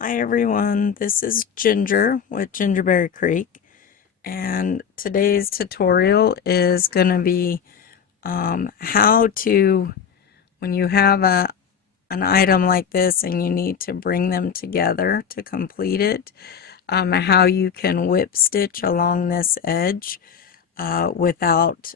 Hi everyone, this is Ginger with Gingerberry Creek, and today's tutorial is going to be how to, when you have an item like this and you need to bring them together to complete it, how you can whip stitch along this edge without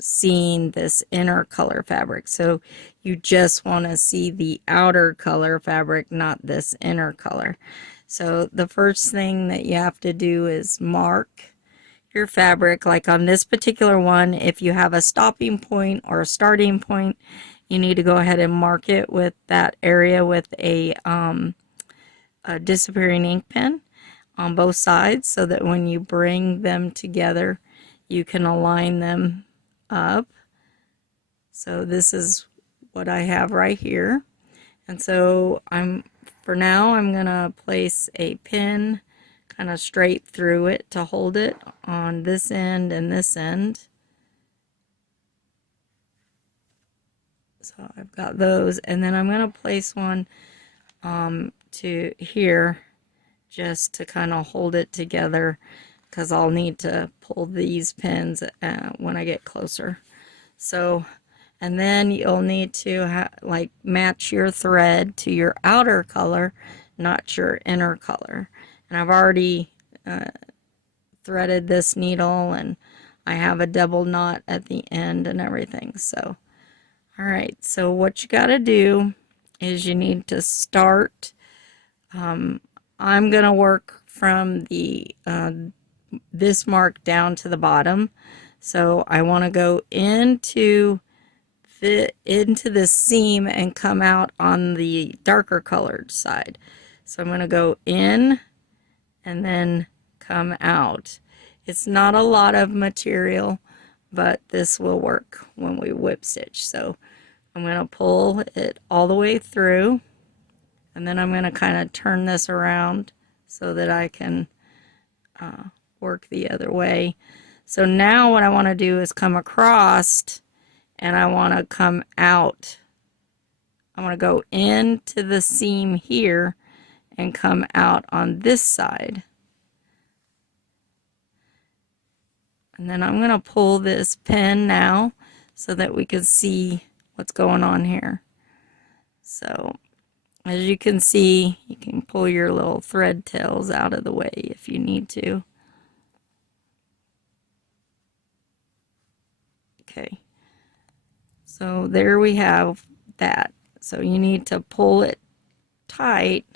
seeing this inner color fabric. So you just want to see the outer color fabric, not this inner color. So the first thing that you have to do is mark your fabric. Like on this particular one, if you have a stopping point or a starting point, you need to go ahead and mark it with that area with a disappearing ink pen on both sides, so that when you bring them together you can align them up. So this is what I have right here, and so for now I'm gonna place a pin kind of straight through it to hold it on this end and this end. So I've got those, and then I'm gonna place one to here just to kind of hold it together, because I'll need to pull these pins when I get closer. So, and then you'll need to like match your thread to your outer color, not your inner color. And I've already threaded this needle, and I have a double knot at the end and everything. So, all right, so what you got to do is you need to start. I'm going to work from the this mark down to the bottom. So I want to go into the seam and come out on the darker colored side. So I'm going to go in and then come out. It's not a lot of material, but this will work when we whip stitch. So I'm going to pull it all the way through, and then I'm going to kind of turn this around so that I can work the other way. So now what I want to do is come across, and I want to come out. I want to go into the seam here and come out on this side. And then I'm going to pull this pin now so that we can see what's going on here. So as you can see, you can pull your little thread tails out of the way if you need to. Okay, so there we have that. So you need to pull it tight,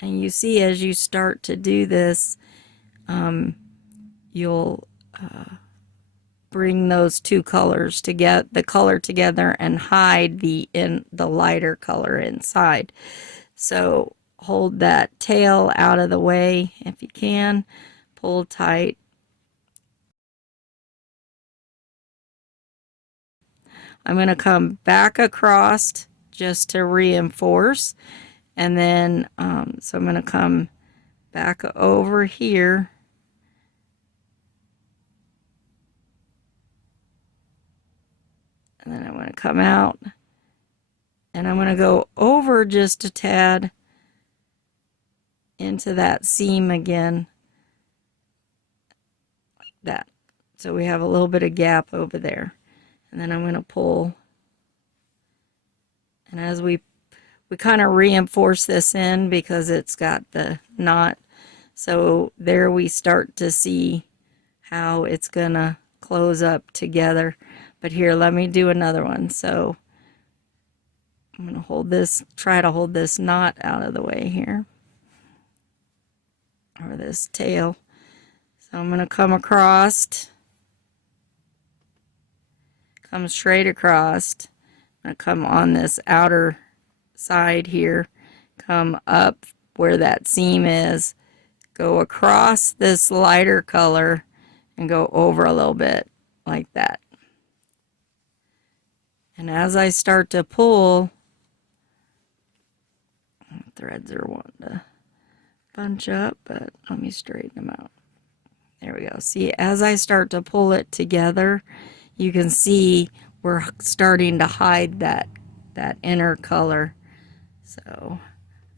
and you see as you start to do this, you'll bring those two colors together, the color together, and hide the lighter color inside. So hold that tail out of the way if you can, pull tight. I'm going to come back across just to reinforce, and then so I'm going to come back over here and then I'm going to come out, and I'm going to go over just a tad into that seam again, like that. So we have a little bit of gap over there, and then I'm going to pull, and as we kind of reinforce this in because it's got the knot, so there we start to see how it's gonna close up together. But here, let me do another one. So I'm gonna hold this, try to hold this knot out of the way here, or this tail. So I'm gonna come across, come straight across. I'm gonna come on this outer side here, come up where that seam is, go across this lighter color, and go over a little bit like that. And as I start to pull, threads are wanting to bunch up, but let me straighten them out. There we go. See, as I start to pull it together, you can see we're starting to hide that inner color. So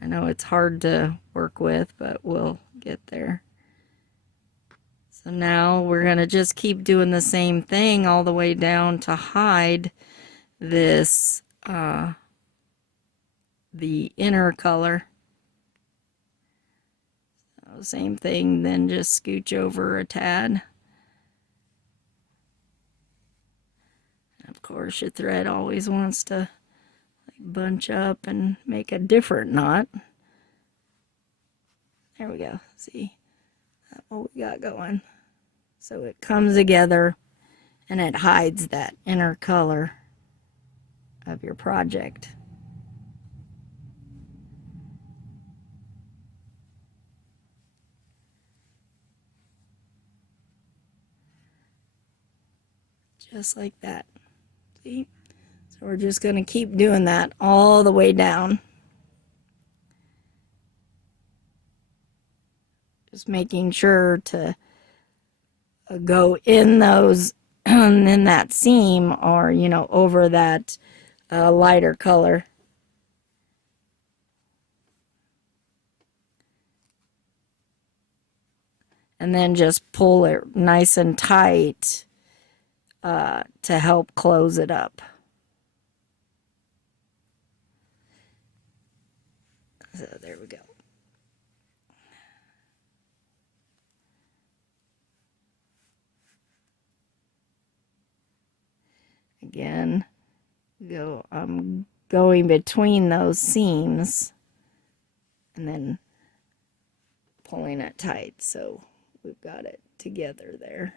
I know it's hard to work with, but we'll get there. So now we're going to just keep doing the same thing all the way down to hide this, the inner color. So same thing, then just scooch over a tad. Of course, your thread always wants to bunch up and make a different knot. There we go. See, that's what we got going. So it comes together and it hides that inner color of your project. Just like that. See? So we're just going to keep doing that all the way down. Just making sure to go in those, in that seam, or, you know, over that lighter color. And then just pull it nice and tight to help close it up. So there we go. Again, I'm going between those seams and then pulling it tight so we've got it together there.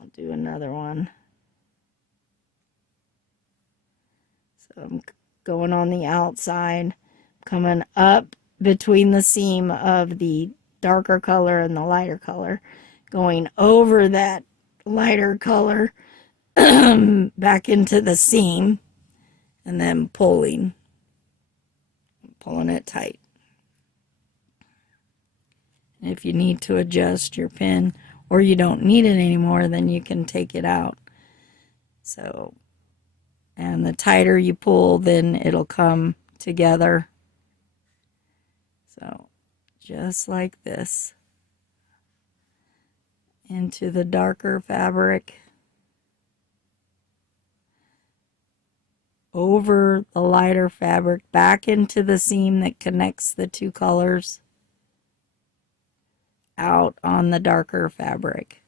I'll do another one. So I'm going on the outside, coming up between the seam of the darker color and the lighter color, going over that lighter color back into the seam, and then pulling it tight. And if you need to adjust your pin, or you don't need it anymore, then you can take it out. So, and the tighter you pull, then it'll come together. So just like this, into the darker fabric, over the lighter fabric, back into the seam that connects the two colors, out on the darker fabric,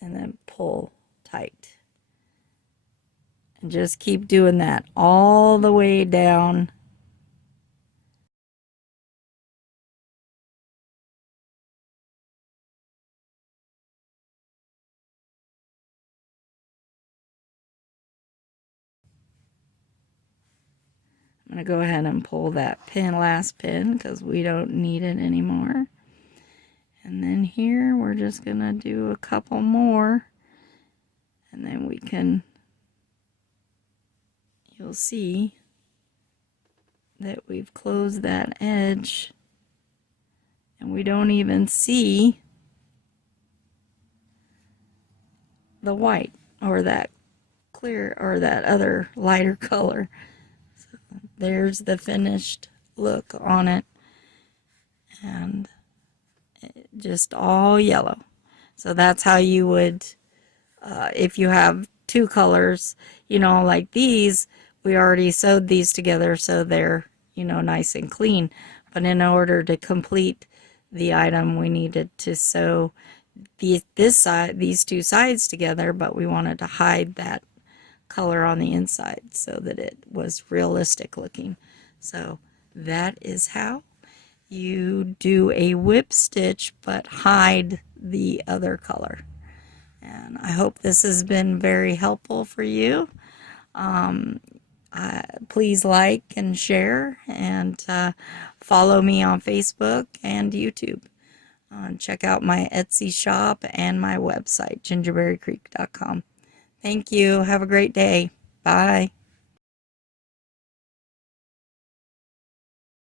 and then pull tight. And just keep doing that all the way down. I'm going to go ahead and pull that last pin because we don't need it anymore. And then here we're just going to do a couple more, and then we can, you'll see that we've closed that edge, and we don't even see the white or that clear or that other lighter color. So there's the finished look on it, and just all yellow. So that's how you would, if you have two colors, you know, like these, we already sewed these together so they're, you know, nice and clean. But in order to complete the item, we needed to sew these two sides together, but we wanted to hide that color on the inside so that it was realistic looking. So that is how you do a whip stitch but hide the other color. And I hope this has been very helpful for you. Please like and share, and follow me on Facebook and YouTube. Check out my Etsy shop and my website, gingerberrycreek.com. Thank you. Have a great day. Bye.